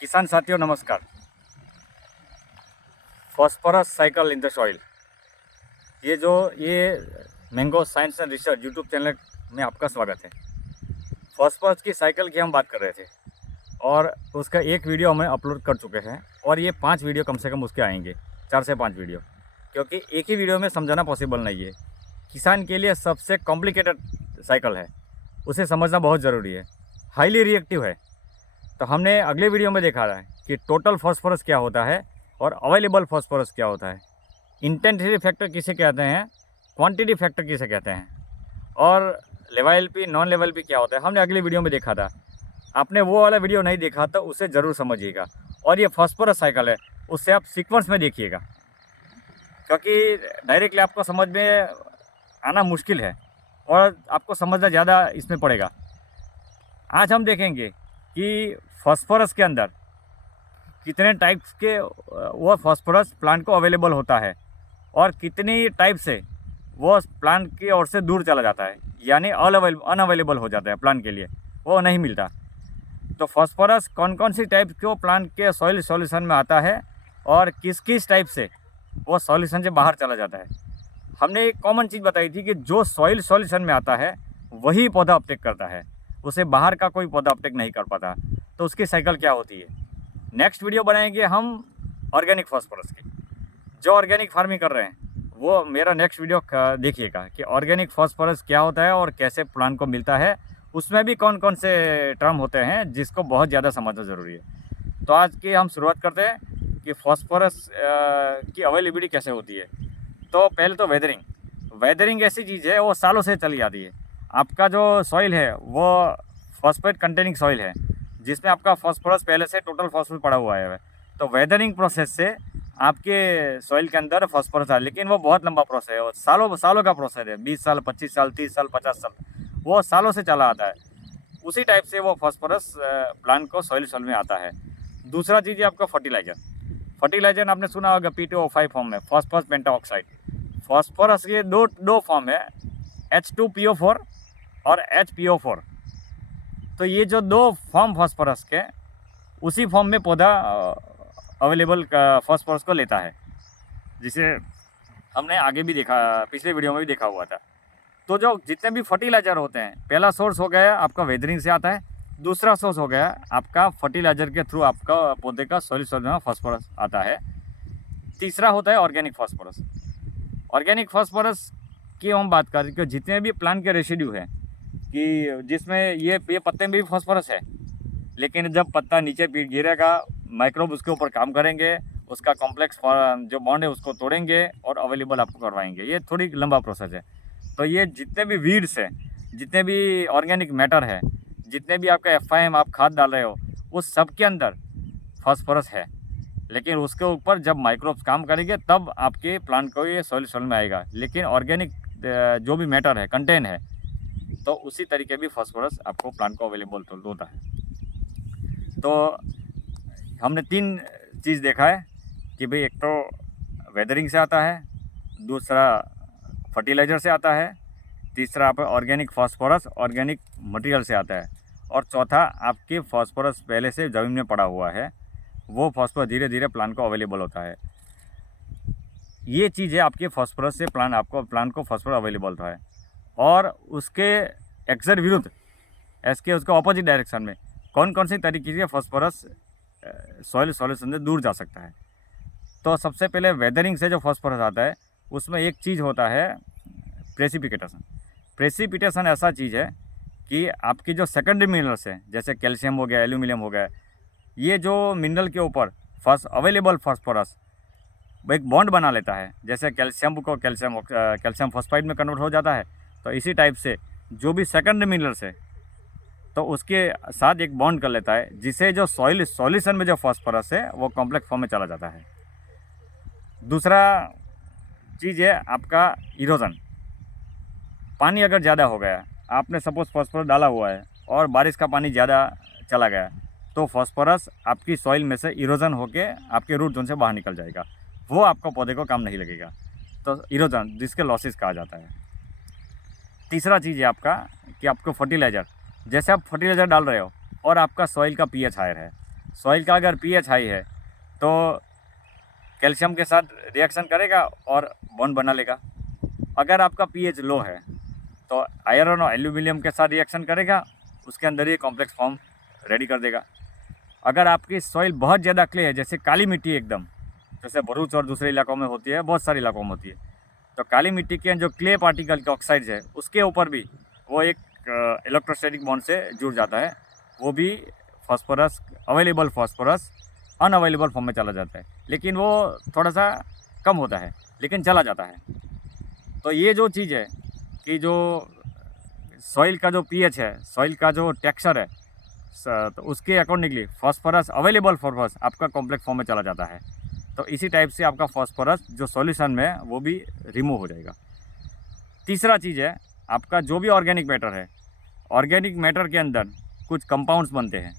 किसान साथियों नमस्कार। Phosphorus cycle in the soil, ये mango science and research YouTube channel में आपका स्वागत है। फॉस्फोरस की साइकिल की हम बात कर रहे थे और उसका एक वीडियो हमें अपलोड कर चुके हैं और ये 5 वीडियो कम से कम उसके आएंगे, 4 से 5 वीडियो, क्योंकि एक ही वीडियो में समझाना पॉसिबल नहीं है। किसान के लिए सबसे कॉम्प्लिकेटेड साइकिल है, उसे समझना बहुत ज़रूरी है, हाईली रिएक्टिव है। तो हमने अगले वीडियो में देखा है कि टोटल फॉस्फोरस क्या होता है और अवेलेबल फॉस्फोरस क्या होता है, इंटेंसिटी फैक्टर किसे कहते हैं, क्वांटिटी फैक्टर किसे कहते हैं, और level P non level P क्या होता है, हमने अगले वीडियो में देखा था। आपने वो वाला वीडियो नहीं देखा तो उसे ज़रूर समझिएगा। और ये फॉस्फोरस साइकिल है, उससे आप सीक्वेंस में देखिएगा, क्योंकि डायरेक्टली आपको समझ में आना मुश्किल है और आपको समझना ज़्यादा इसमें पड़ेगा। आज हम देखेंगे कि फॉस्फोरस के अंदर कितने टाइप्स के वो फॉस्फोरस प्लांट को अवेलेबल होता है और कितनी टाइप से वो प्लांट की ओर से दूर चला जाता है, यानी अनअवेलेबल हो जाता है प्लांट के लिए, वो नहीं मिलता। तो फॉस्फोरस कौन कौन सी टाइप के वो प्लांट के सॉइल सॉल्यूशन में आता है और किस किस टाइप से वो सॉल्यूशन से बाहर चला जाता है। हमने एक कॉमन चीज़ बताई थी कि जो सॉइल सॉल्यूशन में आता है वही पौधा अपटेक करता है, उसे बाहर का कोई पौधा अपटेक नहीं कर पाता। तो उसकी साइकिल क्या होती है, नेक्स्ट वीडियो बनाएंगे हम ऑर्गेनिक फॉस्फोरस की। जो ऑर्गेनिक फार्मिंग कर रहे हैं वो मेरा नेक्स्ट वीडियो देखिएगा कि ऑर्गेनिक फॉस्फोरस क्या होता है और कैसे प्लांट को मिलता है, उसमें भी कौन कौन से टर्म होते हैं जिसको बहुत ज़्यादा समझना ज़रूरी है। तो आज की हम शुरुआत करते हैं कि फॉस्फोरस की अवेलेबिलिटी कैसे होती है। तो पहले तो वेदरिंग ऐसी चीज़ है, वो सालों से चली आती है। आपका जो सॉइल है वो फॉस्फेट कंटेनिंग सॉइल है, जिसमें आपका फॉस्फोरस पहले से टोटल फॉस्फोरस पड़ा हुआ है। तो वेदरिंग प्रोसेस से आपके सॉइल के अंदर फॉस्फोरस है, लेकिन वो बहुत लंबा प्रोसेस है, वो सालों सालों का प्रोसेस है, 20 साल 25 साल 30 साल 50 साल, वो सालों से चला आता है। उसी टाइप से वो फॉस्फोरस प्लांट को सॉइल में आता है। दूसरा चीज़ है आपका फर्टिलाइजर आपने सुना होगा P2O5 फॉर्म में, फॉस्फोरस पेंटाऑक्साइड। फॉस्फोरस के दो फॉर्म है, H2PO4 और HPO4। तो ये जो दो फॉर्म फॉस्फोरस के, उसी फॉर्म में पौधा अवेलेबल फॉस्फोरस को लेता है, जिसे हमने आगे भी देखा, पिछले वीडियो में भी देखा हुआ था। तो जो जितने भी फर्टिलाइज़र होते हैं, पहला सोर्स हो गया आपका वेदरिंग से आता है, दूसरा सोर्स हो गया आपका फर्टिलाइज़र के थ्रू आपका पौधे का सॉइल में फॉस्फोरस आता है, तीसरा होता है ऑर्गेनिक फॉस्फोरस। ऑर्गेनिक फॉस्फोरस की हम बात करें कि जितने भी प्लांट के रेसिड्यू हैं, कि जिसमें ये पत्ते में भी फॉस्फोरस है, लेकिन जब पत्ता नीचे गिरेगा माइक्रोब उसके ऊपर काम करेंगे, उसका कॉम्प्लेक्स जो बॉन्ड है उसको तोड़ेंगे और अवेलेबल आपको करवाएंगे। ये थोड़ी लंबा प्रोसेस है। तो ये जितने भी वीड्स हैं, जितने भी ऑर्गेनिक मैटर है, जितने भी आपका FIM आप खाद डाल रहे हो, उस सब के अंदर फॉस्फोरस है, लेकिन उसके ऊपर जब माइक्रोब्स काम करेंगे तब आपके प्लांट को ये सॉइल में आएगा। लेकिन ऑर्गेनिक जो भी मैटर है, कंटेन है, तो उसी तरीके भी फॉस्फोरस आपको प्लांट को अवेलेबल होता है। तो हमने 3 चीज़ देखा है कि भाई एक तो वेदरिंग से आता है, दूसरा फर्टिलाइज़र से आता है, तीसरा आप ऑर्गेनिक फॉस्फोरस ऑर्गेनिक मटेरियल से आता है, और चौथा आपके फॉस्फोरस पहले से ज़मीन में पड़ा हुआ है, वो फॉस्फोरस धीरे धीरे प्लांट को अवेलेबल होता है। ये चीज़ है आपके फॉस्फोरस से प्लांट को फॉस्फोरस अवेलेबल होता है। और उसके एक्सर विरुद्ध उसके ऑपोजिट डायरेक्शन में कौन कौन सी तरीके से फॉस्फोरस सॉइल सॉल्यूशन से दूर जा सकता है। तो सबसे पहले वेदरिंग से जो फॉस्फोरस आता है, उसमें एक चीज़ होता है प्रेसिपिटेशन ऐसा चीज़ है कि आपकी जो सेकेंडरी मिनरल्स हैं, जैसे कैल्शियम हो गया, एल्यूमिनियम हो गया, ये जो मिनरल के ऊपर अवेलेबल फॉस्फोरस एक बॉन्ड बना लेता है, जैसे कैल्शियम फॉस्फाइड में कन्वर्ट हो जाता है। तो इसी टाइप से जो भी सेकेंडरी मिनरल्स है, तो उसके साथ एक बॉन्ड कर लेता है, जिसे जो सॉइल सॉल्यूशन में जो फॉस्फोरस है वो कॉम्प्लेक्स फॉर्म में चला जाता है। दूसरा चीज़ है आपका इरोजन। पानी अगर ज़्यादा हो गया, आपने सपोज फॉस्फोरस डाला हुआ है और बारिश का पानी ज़्यादा चला गया, तो फॉस्फोरस आपकी सॉइल में से इरोजन होके आपके रूट जोन से बाहर निकल जाएगा, वो आपको पौधे को काम नहीं लगेगा। तो इरोजन, जिसके लॉसेस कहा जाता है। तीसरा चीज़ है आपका कि आपको फर्टिलाइज़र, जैसे आप फर्टिलाइज़र डाल रहे हो और आपका सॉइल का pH हायर है, सॉइल का अगर पीएच हाई है तो कैल्शियम के साथ रिएक्शन करेगा और बॉन्ड बना लेगा। अगर आपका पीएच लो है तो आयरन और एल्यूमिनियम के साथ रिएक्शन करेगा, उसके अंदर ये कॉम्प्लेक्स फॉर्म रेडी कर देगा। अगर आपकी सॉइल बहुत ज़्यादा क्ले है, जैसे काली मिट्टी एकदम, जैसे भरूच और दूसरे इलाकों में होती है, बहुत सारे इलाकों में होती है, तो काली मिट्टी के जो क्ले पार्टिकल के ऑक्साइड्स है उसके ऊपर भी वो एक इलेक्ट्रोस्टैटिक बॉन्ड से जुड़ जाता है, वो भी phosphorus, available phosphorus unavailable form में चला जाता है, लेकिन वो थोड़ा सा कम होता है, लेकिन चला जाता है। तो ये जो चीज़ है कि जो सॉइल का जो पीएच है, सॉइल का जो टेक्सचर है, तो उसके अकॉर्डिंगली फॉस्फोरस, अवेलेबल फॉस्फोरस आपका कॉम्प्लेक्स फॉर्म में चला जाता है। तो इसी टाइप से आपका फॉस्फोरस जो सॉल्यूशन में है वो भी रिमूव हो जाएगा। तीसरा चीज़ है आपका जो भी ऑर्गेनिक मैटर है, ऑर्गेनिक मैटर के अंदर कुछ कंपाउंड्स बनते हैं,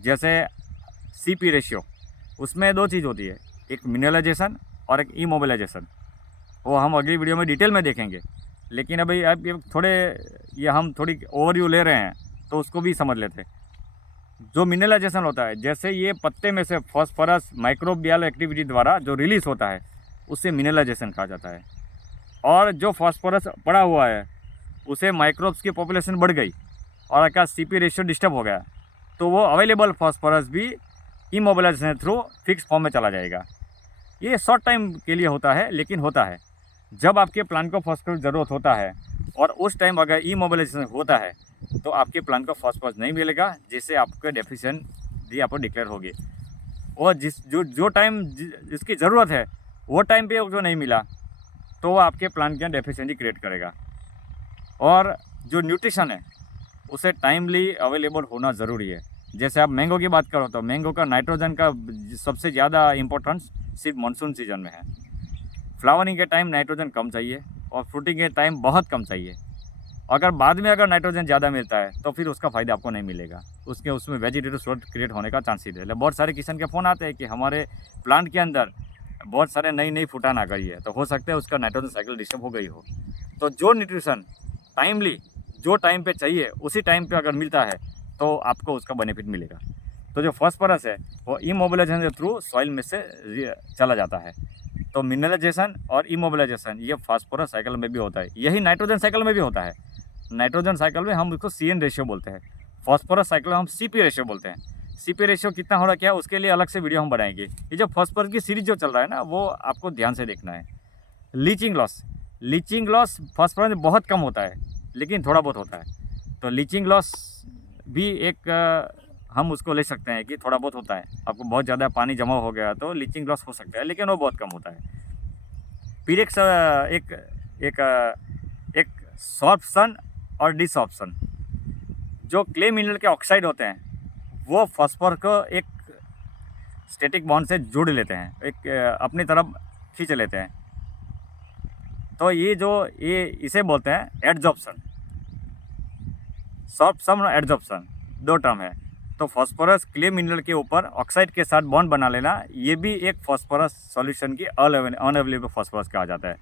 जैसे CP रेशियो, उसमें दो चीज़ होती है, एक मिनरलाइजेशन और एक इमोबिलाइजेशन। वो हम अगली वीडियो में डिटेल में देखेंगे, लेकिन अभी अब ये थोड़े ये हम थोड़ी ओवरव्यू ले रहे हैं तो उसको भी समझ लेते हैं। जो मिनरलाइजेशन होता है, जैसे ये पत्ते में से फॉस्फोरस माइक्रोबियल एक्टिविटी द्वारा जो रिलीज होता है उससे मिनरलाइजेशन कहा जाता है। और जो फॉस्फोरस पड़ा हुआ है उसे माइक्रोब्स की पॉपुलेशन बढ़ गई और अगर CP रेशियो डिस्टर्ब हो गया तो वो अवेलेबल फॉस्फोरस भी इमोबिलाइजेशन थ्रू फिक्स फॉर्म में चला जाएगा। ये शॉर्ट टाइम के लिए होता है, लेकिन होता है। जब आपके प्लांट को फॉस्फोरस ज़रूरत होता है और उस टाइम अगर इमोबिलाइजेशन होता है तो आपके प्लांट को फॉस्फोरस नहीं मिलेगा, जिससे आपके डेफिशिएंसी आपको डिक्लेयर होगी। और जो टाइम जिसकी ज़रूरत है वो टाइम पे जो नहीं मिला तो वो आपके प्लांट के अंदर डेफिशिएंसी क्रिएट करेगा। और जो न्यूट्रिशन है उसे टाइमली अवेलेबल होना ज़रूरी है। जैसे आप मैंगो की बात करो तो मैंगो का नाइट्रोजन का सबसे ज़्यादा इम्पोर्टेंस सिर्फ मानसून सीजन में है। फ्लावरिंग के टाइम नाइट्रोजन कम चाहिए और फ्रूटिंग के टाइम बहुत कम चाहिए। अगर बाद में अगर नाइट्रोजन ज़्यादा मिलता है तो फिर उसका फ़ायदा आपको नहीं मिलेगा, उसमें वेजिटेटिव स्लोट क्रिएट होने का चांसेस है। बहुत सारे किसान के फ़ोन आते हैं कि हमारे प्लांट के अंदर बहुत सारे नई फूटान आ गई है, तो हो सकता है उसका नाइट्रोजन साइकिल डिस्टर्ब हो गई हो। तो जो न्यूट्रिशन टाइमली जो टाइम पे चाहिए उसी टाइम पे अगर मिलता है तो आपको उसका बेनिफिट मिलेगा। तो जो फॉस्फोरस है वो इमोबिलाइजेशन के थ्रू सॉइल में से चला जाता है। तो मिनरलाइजेशन और इमोबिलाइजेशन ये फास्फोरस साइकिल में भी होता है, यही नाइट्रोजन साइकिल में भी होता है। नाइट्रोजन साइकिल में हम उसको CN रेशियो बोलते हैं, फॉस्फोरस साइकिल में हम CP रेशियो बोलते हैं। CP रेशियो कितना हो रहा क्या है उसके लिए अलग से वीडियो हम बनाएंगे। ये जो फॉस्फोरस की सीरीज जो चल रहा है ना, वो आपको ध्यान से देखना है। लीचिंग लॉस फॉस्फोरस में बहुत कम होता है, लेकिन थोड़ा बहुत होता है। तो लीचिंग लॉस भी एक हम उसको ले सकते हैं कि थोड़ा बहुत होता है। आपको बहुत ज़्यादा पानी जमा हो गया तो लीचिंग लॉस हो सकता है, लेकिन वो बहुत कम होता है। फिर एक सॉर्प्शन और डिसॉर्प्शन। जो क्ले मिनरल के ऑक्साइड होते हैं वो फॉस्फोर को एक स्टैटिक बॉन्ड से जोड़ लेते हैं, एक अपनी तरफ खींच लेते हैं। तो ये इसे बोलते हैं एडजॉर्प्शन। सॉर्प्शन और एडजॉर्प्शन दो टर्म है। तो फॉस्फोरस क्ले मिनरल के ऊपर ऑक्साइड के साथ बॉन्ड बना लेना, ये भी एक फॉस्फोरस सॉल्यूशन की अनअवेलेबल फॉस्फोरस कहा जाता है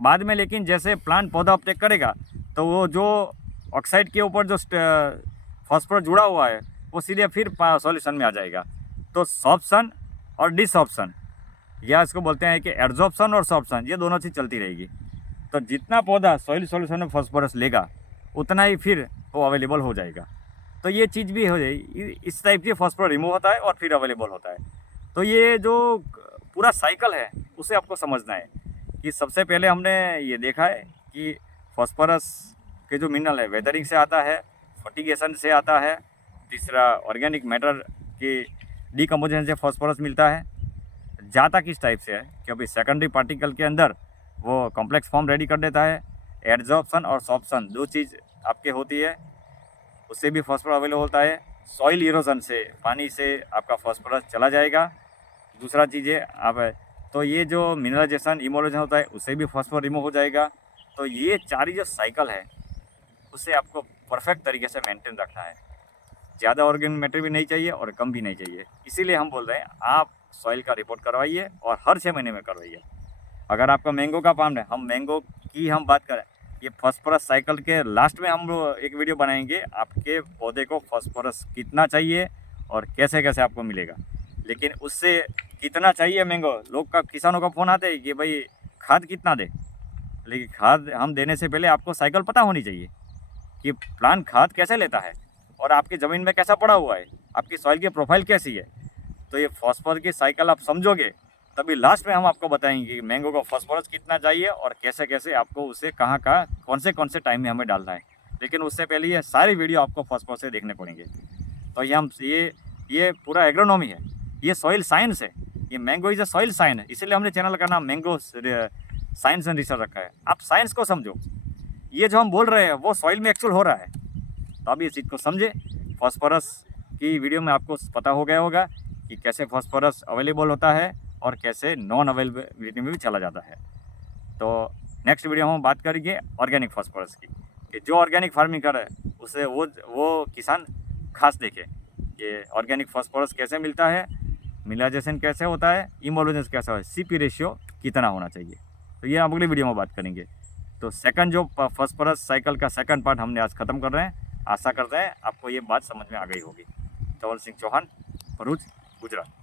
बाद में। लेकिन जैसे प्लांट पौधा अपटेक करेगा तो वो जो ऑक्साइड के ऊपर जो फॉस्फोरस जुड़ा हुआ है वो सीधे फिर सॉल्यूशन में आ जाएगा। तो सॉर्प्शन और डिसॉर्प्शन, या इसको बोलते हैं कि एडजॉर्प्शन और सॉर्प्शन, ये दोनों चीज़ चलती रहेगी। तो जितना पौधा सॉइल सॉल्यूशन में फॉस्फोरस लेगा उतना ही फिर वो अवेलेबल हो जाएगा। तो ये चीज़ भी हो जाएगी। इस टाइप की फॉस्फोरस रिमूव होता है और फिर अवेलेबल होता है। तो ये जो पूरा साइकिल है उसे आपको समझना है कि सबसे पहले हमने ये देखा है कि फॉस्फोरस के जो मिनरल है वेदरिंग से आता है, फर्टिगेशन से आता है, तीसरा ऑर्गेनिक मैटर की डीकम्पोजिशन से फॉस्फोरस मिलता है। जाता किस टाइप से है कि अभी सेकेंडरी पार्टिकल के अंदर वो कॉम्प्लेक्स फॉर्म रेडी कर देता है। एडजॉर्प्शन और सॉर्प्शन दो चीज़ आपके होती है, उससे भी फॉस्फोरस अवेलेबल होता है। सॉइल इरोजन से, पानी से आपका फॉस्फोरस चला जाएगा। दूसरा चीज़ है आप, तो ये जो मिनरलाइजेशन इमोबिलाइजेशन होता है उससे भी फॉस्फोरस रिमूव हो जाएगा। तो ये चार जो साइकिल है उसे आपको परफेक्ट तरीके से मेंटेन रखना है। ज़्यादा ऑर्गेनिक मैटर भी नहीं चाहिए और कम भी नहीं चाहिए। इसीलिए हम बोल रहे हैं आप सॉइल का रिपोर्ट करवाइए और हर 6 महीने में करवाइए। अगर आपका मैंगो का फार्म है, हम मैंगो की हम बात करें, ये फॉस्फोरस साइकिल के लास्ट में हम एक वीडियो बनाएंगे आपके पौधे को फॉस्फोरस कितना चाहिए और कैसे कैसे आपको मिलेगा। लेकिन उससे कितना चाहिए मैंगो, लोग का किसानों का फ़ोन आते हैं कि भाई खाद कितना दे, लेकिन खाद हम देने से पहले आपको साइकिल पता होनी चाहिए कि प्लांट खाद कैसे लेता है और आपकी ज़मीन में कैसा पड़ा हुआ है, आपकी सॉइल की प्रोफाइल कैसी है। तो ये फॉस्फोरस की साइकिल आप समझोगे तभी लास्ट में हम आपको बताएंगे कि मैंगो को फॉस्फोरस कितना चाहिए और कैसे कैसे आपको उसे कहाँ कौन से टाइम में हमें डालना है। लेकिन उससे पहले ये सारी वीडियो आपको फॉस्फोरस से देखने पड़ेंगे। तो ये पूरा एग्रोनॉमी है, ये सॉइल साइंस है, ये mango is a soil science है, इसीलिए हमने चैनल का नाम मैंगो साइंस एंड रिसर्च रखा है। आप साइंस को समझो, ये जो हम बोल रहे हैं वो सॉइल में एक्चुअल हो रहा है। तो आप इस चीज़ को समझे। फॉस्फोरस की वीडियो में आपको पता हो गया होगा कि कैसे फॉस्फोरस अवेलेबल होता है और कैसे नॉन अवेलेबिलिटी में भी चला जाता है। तो नेक्स्ट वीडियो में हम बात करेंगे ऑर्गेनिक फॉस्फोरस की, कि जो ऑर्गेनिक फार्मिंग करे उसे वो किसान खास देखे कि ऑर्गेनिक फॉस्फोरस कैसे मिलता है, मिलाइजेशन कैसे होता है, इमोलोजेंस कैसा है, CP रेशियो कितना होना चाहिए। तो ये हम अगली वीडियो में बात करेंगे। तो सेकंड जो फॉस्फोरस साइकिल का सेकंड पार्ट हमने आज ख़त्म कर रहे हैं। आशा करते हैं आपको ये बात समझ में आ गई होगी। धवल सिंह चौहान, भरूच, गुजरात।